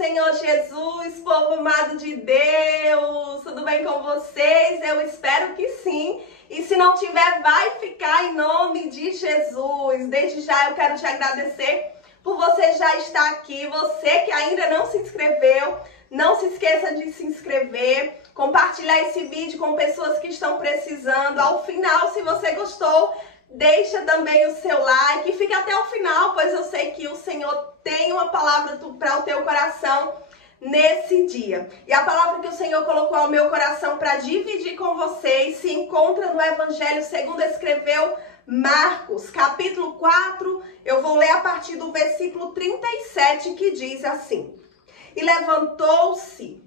Senhor Jesus, povo amado de Deus, tudo bem com vocês? Eu espero que sim, e se não tiver, vai ficar em nome de Jesus. Desde já eu quero te agradecer por você já estar aqui, você que ainda não se inscreveu, não se esqueça de se inscrever, compartilhar esse vídeo com pessoas que estão precisando. Ao final, se você gostou, deixa também o seu like e fica até o final, pois eu sei que o Senhor tem uma palavra para o teu coração nesse dia. E a palavra que o Senhor colocou ao meu coração para dividir com vocês se encontra no Evangelho segundo escreveu Marcos, capítulo 4. Eu vou ler a partir do versículo 37, que diz assim: E levantou-se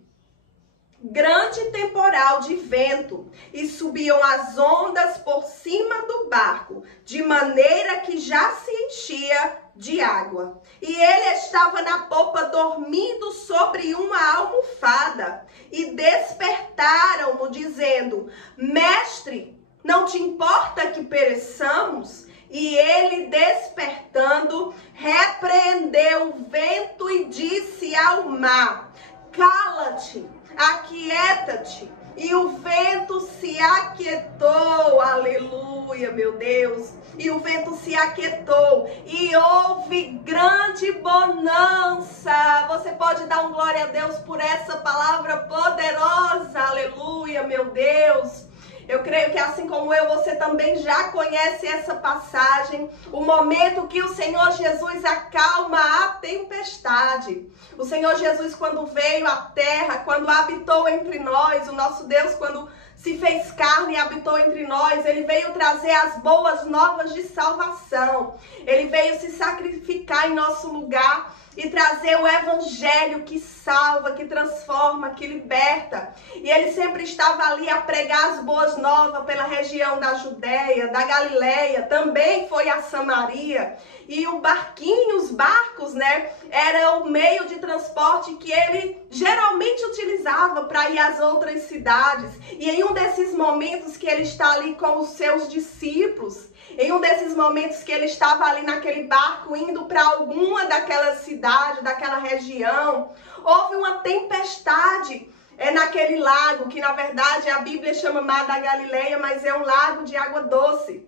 grande temporal de vento, e subiam as ondas por cima do barco, de maneira que já se enchia de água. E ele estava na popa dormindo sobre uma almofada. E despertaram-no, dizendo: Mestre, não te importa que pereçamos? E ele, despertando, repreendeu o vento e disse ao mar: Cala-te, aquieta-te. E o vento se aquietou, aleluia, meu Deus. E o vento se aquietou e houve grande bonança. Você pode dar um glória a Deus por essa palavra poderosa, aleluia, meu Deus. Eu creio que assim como eu, você também já conhece essa passagem, o momento que o Senhor Jesus acalma a tempestade. O Senhor Jesus, quando veio à terra, quando habitou entre nós, o nosso Deus, quando se fez carne e habitou entre nós, ele veio trazer as boas novas de salvação. Ele veio se sacrificar em nosso lugar e trazer o evangelho que salva, que transforma, que liberta. E ele sempre estava ali a pregar as boas novas pela região da Judéia, da Galileia, também foi a Samaria. E o barquinho, os barcos, era o meio de transporte que ele geralmente utilizava para ir às outras cidades. E em um desses momentos que ele está ali com os seus discípulos, em um desses momentos que ele estava ali naquele barco indo para alguma daquelas cidades, daquela região, houve uma tempestade naquele lago, que na verdade a Bíblia chama Mar da Galileia, mas é um lago de água doce.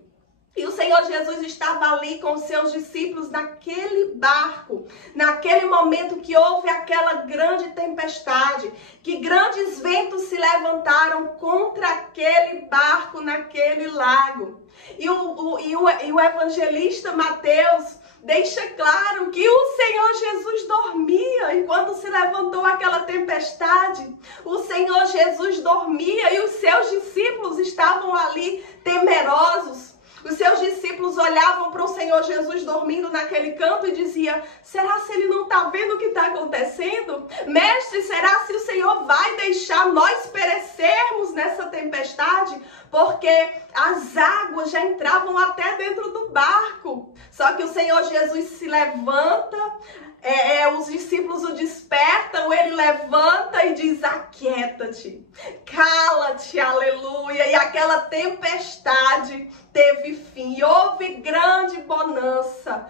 E o Senhor Jesus estava ali com os seus discípulos naquele barco, naquele momento que houve aquela grande tempestade, que grandes ventos se levantaram contra aquele barco naquele lago. E o evangelista Mateus deixa claro que o Senhor Jesus dormia enquanto se levantou aquela tempestade. O Senhor Jesus dormia e os seus discípulos estavam ali temerosos. Os seus discípulos olhavam para o Senhor Jesus dormindo naquele canto e diziam: será se ele não está vendo o que está acontecendo? Mestre, será se o Senhor vai deixar nós perecermos nessa tempestade? Porque as águas já entravam até dentro do barco. Só que o Senhor Jesus se levanta, os discípulos o despertam, ele levanta e diz: aquieta-te, cala-te, aleluia. E aquela tempestade teve fim. E houve grande bonança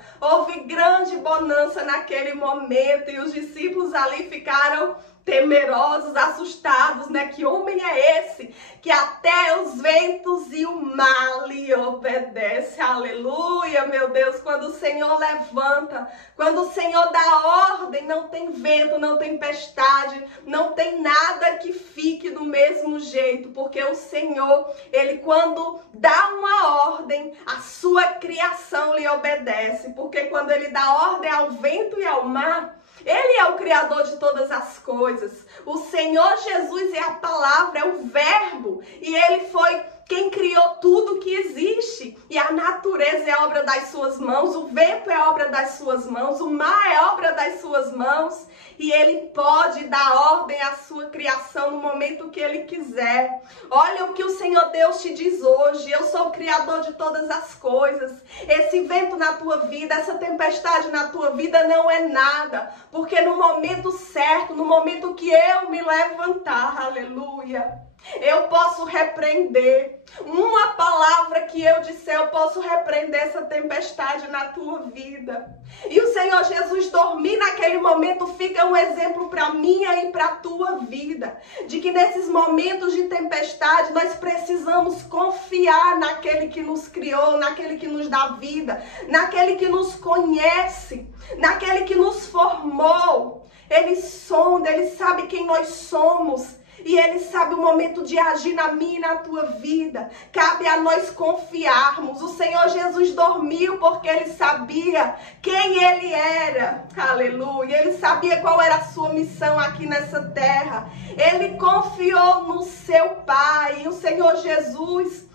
naquele momento. E os discípulos ali ficaram temerosos, assustados, Que homem é esse que até os ventos e o mar lhe obedece? Aleluia, meu Deus. Quando o Senhor levanta, quando o Senhor dá ordem, não tem vento, não tem tempestade, não tem nada que fique do mesmo jeito, porque o Senhor, ele quando dá uma ordem, a sua criação lhe obedece, porque quando ele dá ordem ao vento e ao mar, ele é o Criador de todas as coisas. O Senhor Jesus é a palavra, é o verbo. E ele foi quem criou tudo que existe. E a natureza é obra das suas mãos, o vento é obra das suas mãos, o mar é obra das suas mãos. E ele pode dar ordem à sua criação no momento que ele quiser. Olha o que o Senhor Deus te diz hoje: eu sou o Criador de todas as coisas. Esse vento na tua vida, essa tempestade na tua vida não é nada. Porque no momento certo, no momento que eu me levantar, aleluia, Eu posso repreender. Uma palavra que eu disser, eu posso repreender essa tempestade na tua vida. E o Senhor Jesus dormir naquele momento fica um exemplo para minha e para a tua vida. De que nesses momentos de tempestade nós precisamos confiar naquele que nos criou, naquele que nos dá vida, naquele que nos conhece, naquele que nos formou. Ele sonda, ele sabe quem nós somos. E Ele sabe o momento de agir na minha e na tua vida. Cabe a nós confiarmos. O Senhor Jesus dormiu porque Ele sabia quem Ele era. Aleluia. Ele sabia qual era a sua missão aqui nessa terra. Ele confiou no seu Pai. E o Senhor Jesus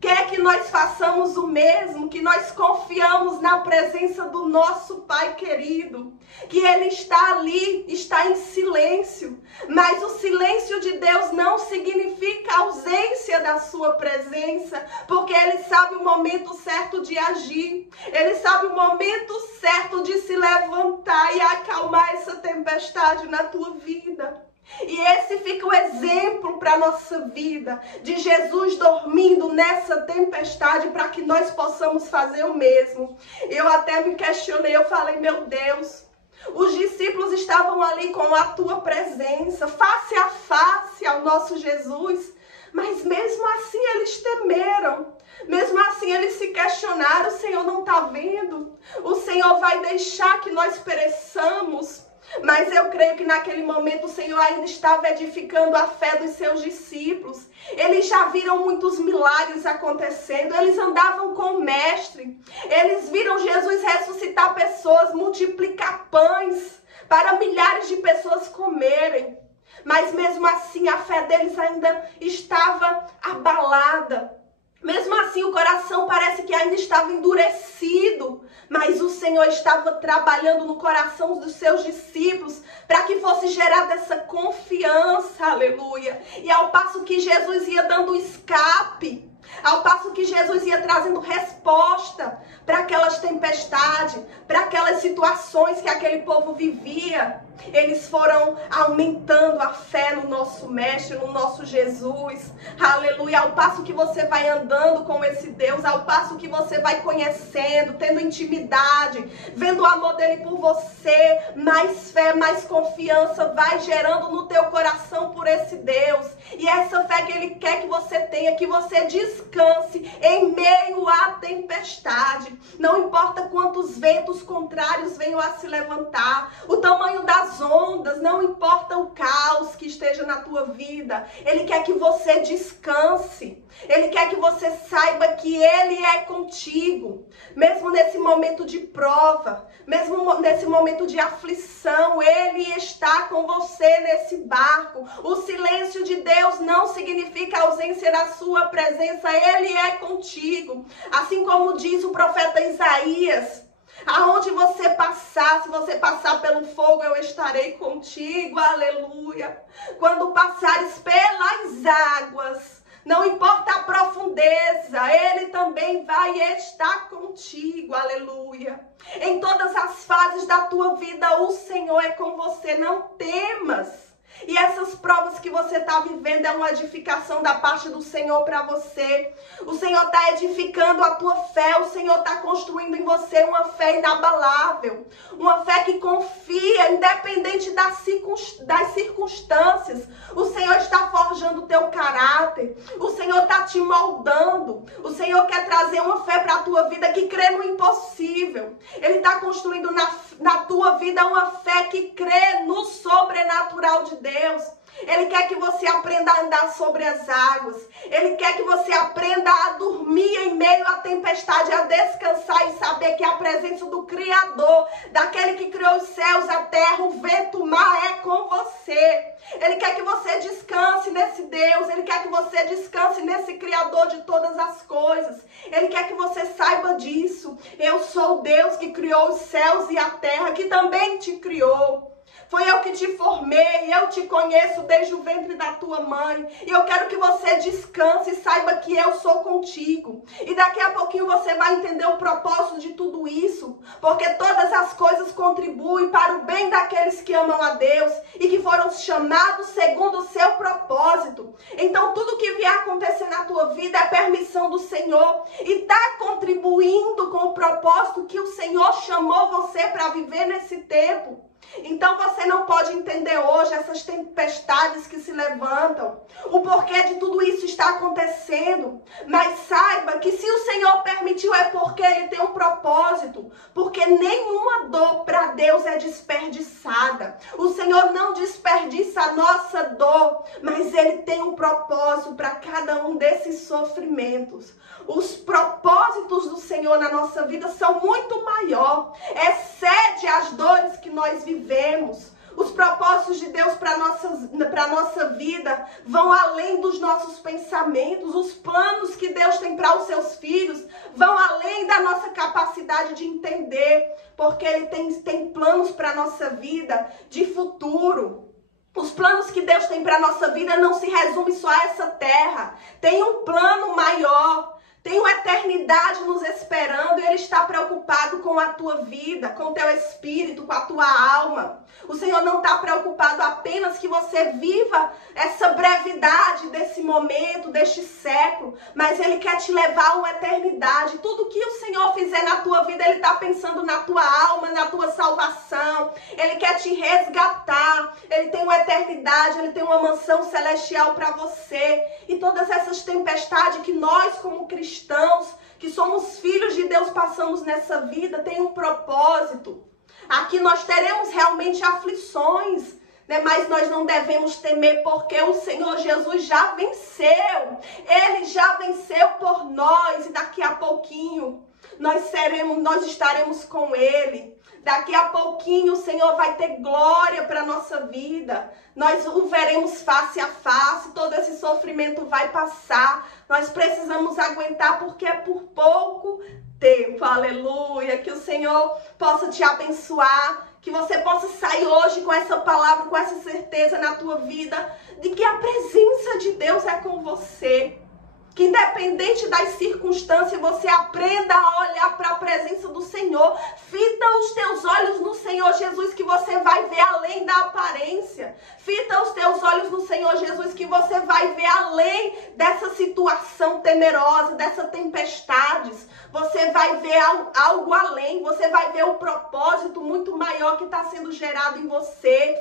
quer que nós façamos o mesmo, que nós confiamos na presença do nosso Pai querido, que Ele está ali, está em silêncio, mas o silêncio de Deus não significa a ausência da sua presença, porque Ele sabe o momento certo de agir, Ele sabe o momento certo de se levantar e acalmar essa tempestade na tua vida. E esse fica o exemplo para a nossa vida, de Jesus dormindo nessa tempestade para que nós possamos fazer o mesmo. Eu até me questionei, eu falei, meu Deus, os discípulos estavam ali com a tua presença, face a face ao nosso Jesus, mas mesmo assim eles temeram. Mesmo assim eles se questionaram, o Senhor não está vendo? O Senhor vai deixar que nós pereçamos? Mas eu creio que naquele momento o Senhor ainda estava edificando a fé dos seus discípulos. Eles já viram muitos milagres acontecendo. Eles andavam com o Mestre. Eles viram Jesus ressuscitar pessoas, multiplicar pães para milhares de pessoas comerem. Mas mesmo assim a fé deles ainda estava abalada. Mesmo assim o coração parece que ainda estava endurecido. Mas o Senhor estava trabalhando no coração dos seus discípulos para que fosse gerada essa confiança, aleluia. E ao passo que Jesus ia dando escape, ao passo que Jesus ia trazendo resposta para aquelas tempestades, para aquelas situações que aquele povo vivia, eles foram aumentando a fé no nosso Mestre, no nosso Jesus, aleluia. Ao passo que você vai andando com esse Deus, ao passo que você vai conhecendo, tendo intimidade, vendo o amor dele por você, mais fé, mais confiança vai gerando no teu coração por esse Deus. E essa fé que ele quer que você tenha, que você descanse em meio à tempestade. Não importa quantos ventos contrários venham a se levantar, o tamanho das ondas, não importa o caos que esteja na tua vida. Ele quer que você descanse. Ele quer que você saiba que Ele é contigo. Mesmo nesse momento de prova, mesmo nesse momento de aflição, Ele está com você nesse barco. O silêncio de Deus não significa a ausência da sua presença. Ele é contigo. Assim como diz o profeta Isaías, aonde você passar, se você passar pelo fogo, eu estarei contigo, aleluia. Quando passares pelas águas, não importa a profundeza, Ele também vai estar contigo, aleluia. Em todas as fases da tua vida, o Senhor é com você, não temas. E essas provas que você está vivendo é uma edificação da parte do Senhor para você. O Senhor está edificando a tua fé. O Senhor está construindo em você uma fé inabalável. Uma fé que confia, independente das circunstâncias. O Senhor está forjando o teu caráter. O Senhor está te moldando. O Senhor quer trazer uma fé para a tua vida que crê no impossível. Ele está construindo na tua vida uma fé que crê no sobrenatural de Deus. Ele quer que você aprenda a andar sobre as águas. Ele quer que você aprenda a dormir em meio à tempestade, a descansar e saber que a presença do Criador, daquele que criou os céus, a terra, o vento, o mar, é com você. Ele quer que você descanse nesse Deus. Ele quer que você descanse nesse Criador de todas as coisas. Ele quer que você saiba disso. Eu sou o Deus que criou os céus e a terra, que também te criou. Foi eu que te formei, eu te conheço desde o ventre da tua mãe. E eu quero que você descanse e saiba que eu sou contigo. E daqui a pouquinho você vai entender o propósito de tudo isso. Porque todas as coisas contribuem para o bem daqueles que amam a Deus e que foram chamados segundo o seu propósito. Então tudo que vier acontecer na tua vida é permissão do Senhor. E está contribuindo com o propósito que o Senhor chamou você para viver nesse tempo. Então você não pode entender hoje essas tempestades que se levantam, o porquê de tudo isso está acontecendo, mas saiba que se o Senhor permitiu é porque Ele tem um propósito, porque nenhuma dor para Deus é desperdiçada. O Senhor não desperdiça a nossa dor, mas Ele tem um propósito para cada um desses sofrimentos. Os propósitos do Senhor na nossa vida são muito maior, excede as dores que nós vivemos. Os propósitos de Deus para a nossa vida vão além dos nossos pensamentos. Os planos que Deus tem para os seus filhos vão além da nossa capacidade de entender, porque Ele tem planos para a nossa vida de futuro. Os planos que Deus tem para a nossa vida não se resumem só a essa terra. Tem um plano maior. Tem uma eternidade nos esperando e Ele está preocupado com a tua vida, com o teu espírito, com a tua alma. O Senhor não está preocupado apenas que você viva essa brevidade desse momento, deste século, mas Ele quer te levar a uma eternidade. Tudo que o Senhor fizer na tua vida, Ele está pensando na tua alma, na tua salvação. Ele quer te resgatar. Ele tem uma eternidade, Ele tem uma mansão celestial para você. E todas essas tempestades que nós, como cristãos, que somos filhos de Deus, passamos nessa vida, tem um propósito. Aqui nós teremos realmente aflições, né? Mas nós não devemos temer, porque o Senhor Jesus já venceu. Ele já venceu por nós e daqui a pouquinho nós estaremos com Ele. Daqui a pouquinho o Senhor vai ter glória para a nossa vida. Nós o veremos face a face, todo esse sofrimento vai passar. Nós precisamos aguentar porque é por pouco tempo. Aleluia! Que o Senhor possa te abençoar, que você possa sair hoje com essa palavra, com essa certeza na tua vida, de que a presença de Deus é com você. Que independente das circunstâncias, você aprenda a olhar para a presença do Senhor. Fita os teus olhos no Senhor Jesus, que você vai ver além da aparência. Fita os teus olhos no Senhor Jesus, que você vai ver além dessa situação temerosa, dessas tempestades. Você vai ver algo além, você vai ver o propósito muito maior que está sendo gerado em você.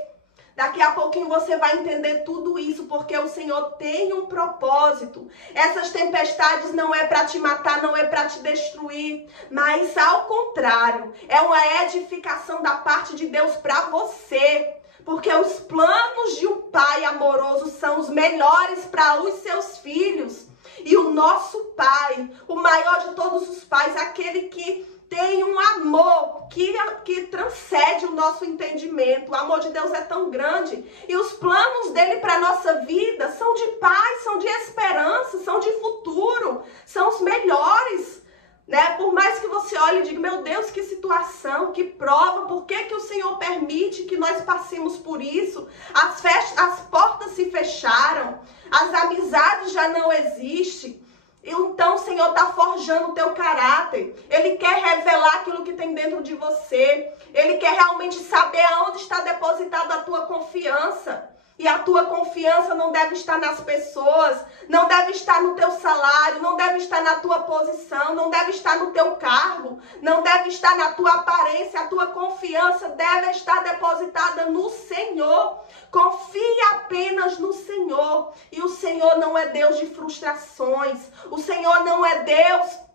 Daqui a pouquinho você vai entender tudo isso, porque o Senhor tem um propósito. Essas tempestades não é para te matar, não é para te destruir, mas ao contrário, é uma edificação da parte de Deus para você. Porque os planos de um pai amoroso são os melhores para os seus filhos. E o nosso Pai, o maior de todos os pais, aquele que tem um amor que transcende o nosso entendimento. O amor de Deus é tão grande. E os planos dele para a nossa vida são de paz, são de esperança, são de futuro. São os melhores. Né? Por mais que você olhe e diga, meu Deus, que situação, que prova, por que o Senhor permite que nós passemos por isso? As portas se fecharam, as amizades já não existem. Então o Senhor está forjando o teu caráter. Ele quer revelar aquilo que tem dentro de você. Ele quer realmente saber aonde está depositada a tua confiança. E a tua confiança não deve estar nas pessoas, não deve estar no teu salário, não deve estar na tua posição, não deve estar no teu cargo, não deve estar na tua aparência. A tua confiança deve estar depositada no Senhor. Confie apenas no Senhor. E o Senhor não é Deus de frustrações. O Senhor não é Deus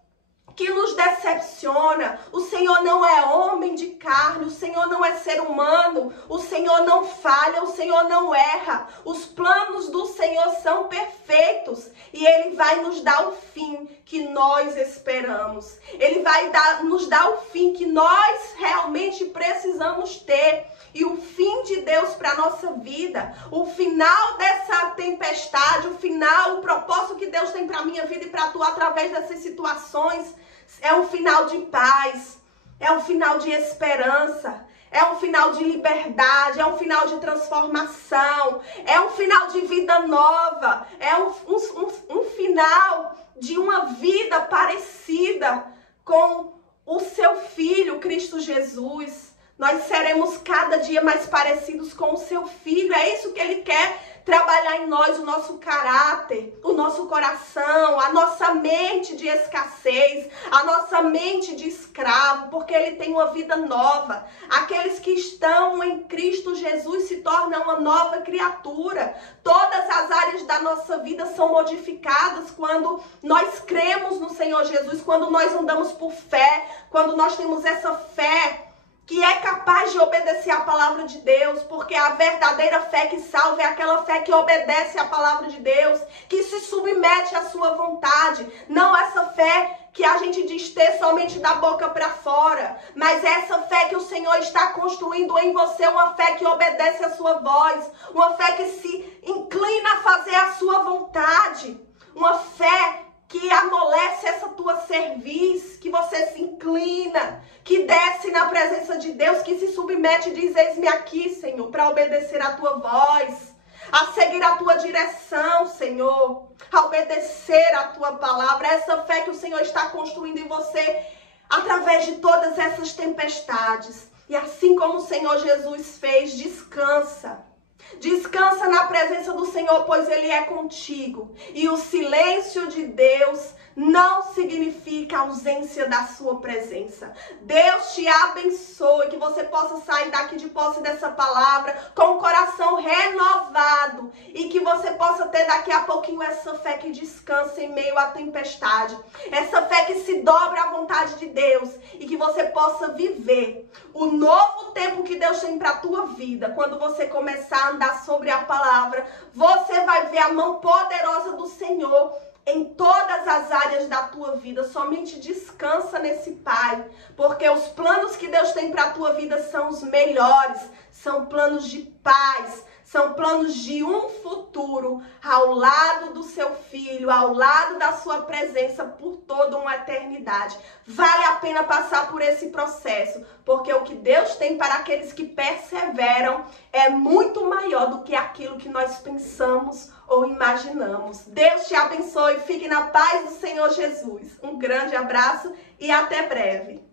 que nos decepciona. O Senhor não é homem de carne, o Senhor não é ser humano, o Senhor não falha, o Senhor não erra. Os planos do Senhor são perfeitos e Ele vai nos dar o fim que nós esperamos. Ele vai nos dar o fim que nós realmente precisamos ter. E o fim de Deus para a nossa vida, o final dessa tempestade, o final, o propósito que Deus tem para a minha vida e para a tua através dessas situações, é um final de paz, é um final de esperança, É um final de liberdade, é um final de transformação, é um final de vida nova, é um final de uma vida parecida com o seu Filho, Cristo Jesus. Nós seremos cada dia mais parecidos com o seu Filho. É isso que Ele quer trabalhar em nós, o nosso caráter, o nosso coração, a nossa mente de escassez, a nossa mente de escravo, porque Ele tem uma vida nova. Aqueles que estão em Cristo Jesus se tornam uma nova criatura. Todas as áreas da nossa vida são modificadas quando nós cremos no Senhor Jesus, quando nós andamos por fé, quando nós temos essa fé que é capaz de obedecer a palavra de Deus, porque a verdadeira fé que salva é aquela fé que obedece a palavra de Deus, que se submete à sua vontade, não essa fé que a gente diz ter somente da boca para fora, mas essa fé que o Senhor está construindo em você, uma fé que obedece a sua voz, uma fé que se inclina a fazer a sua vontade, uma fé que amolece essa tua cerviz, que você se inclina, que desce na presença de Deus, que se submete e diz: eis-me aqui, Senhor, para obedecer a tua voz, a seguir a tua direção, Senhor, a obedecer a tua palavra. Essa fé que o Senhor está construindo em você através de todas essas tempestades. E assim como o Senhor Jesus fez, descansa. Descansa na presença do Senhor, pois Ele é contigo. E o silêncio de Deus não significa ausência da sua presença. Deus te abençoe, que você possa sair daqui de posse dessa palavra com o coração renovado e que você possa ter daqui a pouquinho essa fé que descansa em meio à tempestade, essa fé que se dobra à vontade de Deus e que você possa viver o novo tempo que Deus tem para a tua vida. Quando você começar a andar sobre a palavra, você vai ver a mão poderosa do Senhor em todas as áreas da tua vida. Somente descansa nesse Pai, porque os planos que Deus tem para a tua vida são os melhores, são planos de paz, são planos de um futuro ao lado do seu Filho, ao lado da sua presença por toda uma eternidade. Vale a pena passar por esse processo, porque o que Deus tem para aqueles que perseveram é muito maior do que aquilo que nós pensamos ou imaginamos. Deus te abençoe, fique na paz do Senhor Jesus. Um grande abraço e até breve.